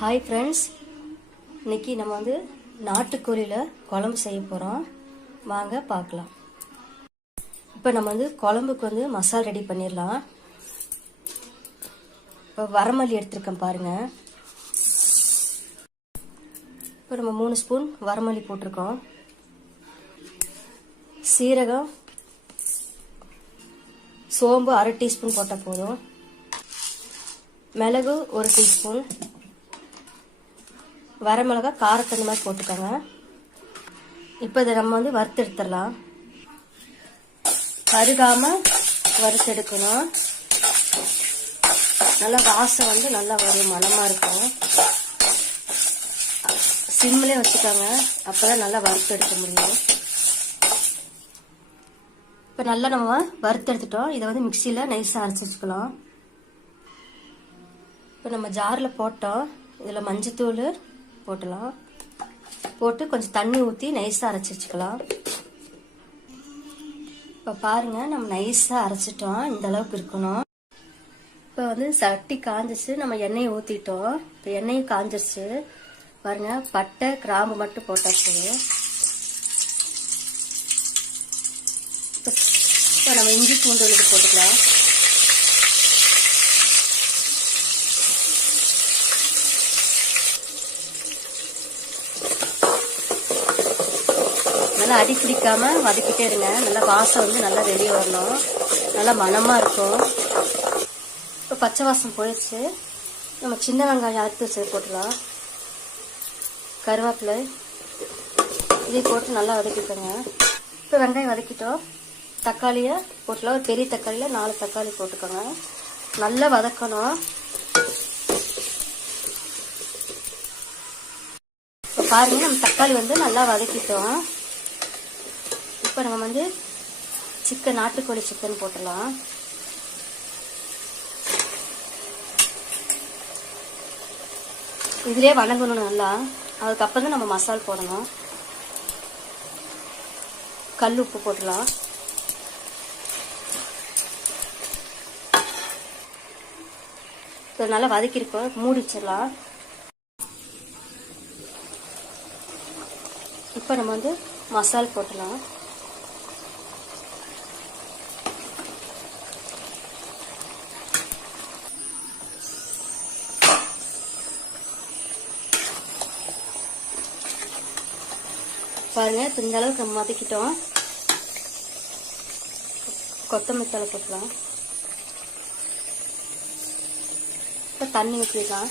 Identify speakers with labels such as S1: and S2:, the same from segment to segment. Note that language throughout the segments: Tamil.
S1: ஹாய் ஃப்ரெண்ட்ஸ் இன்னைக்கு நம்ம வந்து நாட்டுக்கோழியில் குழம்பு செய்ய போகிறோம் வாங்க பார்க்கலாம். இப்போ நம்ம வந்து குழம்புக்கு வந்து மசாலா ரெடி பண்ணிடலாம். இப்போ வரமல்லி எடுத்திருக்கேன் பாருங்கள் இப்போ நம்ம மூணு ஸ்பூன் வரமல்லி போட்டிருக்கோம். சீரகம் சோம்பு அரை டீஸ்பூன் போட்டால் போதும். மிளகு ஒரு டீஸ்பூன். வரமிளகா காரத்தண்ணி மாதிரி போட்டுக்கோங்க. இப்போ இதை நம்ம வந்து வறுத்து எடுத்துடலாம். கருகாமல் வறுத்து எடுக்கணும். நல்லா வாசம் வந்து நல்லா வரும் மனமாக இருக்கும். சிம்மிலே வச்சுக்கோங்க. அப்பதான் நல்லா வறுத்தெடுக்க முடியும். இப்போ நல்லா நம்ம வறுத்தெடுத்துட்டோம் இதை வந்து மிக்சியில் நைஸாக அரைச்சி வச்சுக்கலாம். இப்போ நம்ம ஜாரில் போட்டோம். இதில் மஞ்சத்தூள் போட்டலாம். போட்டு கொஞ்சம் தண்ணி ஊற்றி நைஸாக அரைச்சி வச்சுக்கலாம். இப்போ பாருங்கள் நம்ம நைஸாக அரைச்சிட்டோம். இந்த அளவுக்கு இருக்கணும். இப்போ வந்து சட்டி காஞ்சிச்சு நம்ம எண்ணெயை ஊற்றிட்டோம் இப்போ எண்ணெயும் காஞ்சிருச்சு. பாருங்க பட்டை கிராம்பு மட்டும் போட்டாச்சு. இப்போ நம்ம இஞ்சி பூண்டு விழுது போட்டுக்கலாம். நல்லா அடி பிடிக்காம வதக்கிட்டே இருங்க. நல்லா வாசம் வந்து நல்லா வெளியே வரணும். நல்லா மனமாக இருக்கும். இப்போ பச்சை வாசம் போயிடுச்சு. நம்ம சின்ன வெங்காயம் அறுத்து வச்சு போட்டுக்கலாம் கருவேப்பிலை இதை போட்டு நல்லா வதக்கிக்கோங்க. இப்போ வெங்காயம் வதக்கிட்டோம். தக்காளியை போட்டுலாம். ஒரு பெரிய தக்காளியில் நாலு தக்காளி போட்டுக்கோங்க. நல்லா வதக்கணும். இப்போ பாருங்கள் நம்ம தக்காளி வந்து நல்லா வதக்கிட்டோம். இப்போ நம்ம வந்து சிக்கன் நாட்டுக்கோழி சிக்கன் போட்டலாம் இதுலேயே வணங்கணும் நல்லா. அதுக்கப்புறம் தான் நம்ம மசால் போடணும். கல் உப்பு போட்டுடலாம். இப்போ நல்லா வதக்கிருக்கோம் மூடி வச்சிடலாம். இப்போ நம்ம வந்து மசால் போட்டலாம் பாருங்க இப்போ இந்த அளவுக்கு நம்ம வதக்கிட்டோம். கொத்தமல்லி தலை போட்டுக்கலாம். இப்போ தண்ணி ஊற்றிக்கலாம்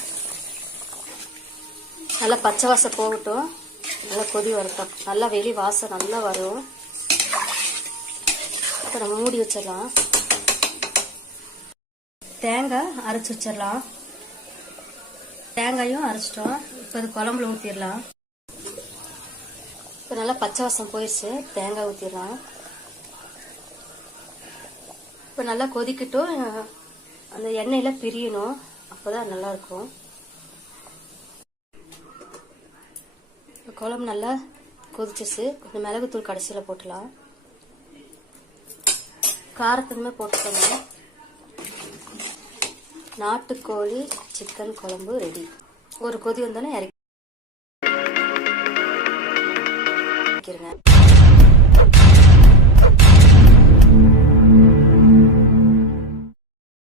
S1: நல்லா பச்சை வாசம் போகட்டும். நல்லா கொதி வரட்டும். நல்லா வெளி வாசம் நல்லா வரும். இப்போ நம்ம மூடி வச்சிடலாம். தேங்காய் அரைச்சி வச்சிடலாம். தேங்காயும் அரைச்சிட்டோம். இப்போ அது குழம்புல ஊற்றிடலாம் இப்போ நல்லா பச்சை வாசம் போயிடுச்சு தேங்காய் ஊற்றிடலாம் இப்போ நல்லா கொதிக்கட்டும். அந்த எண்ணெயில் பிரியணும். அப்போதான் நல்லா இருக்கும் குழம்பு நல்லா கொதிச்சிச்சு கொஞ்சம் மிளகுத்தூள் கடைசியில் போட்டலாம் காரத்தன்மை போட்டுக்கோங்க. நாட்டுக்கோழி சிக்கன் குழம்பு ரெடி. ஒரு கொதி வந்தோன்னே இறக்கி けるね。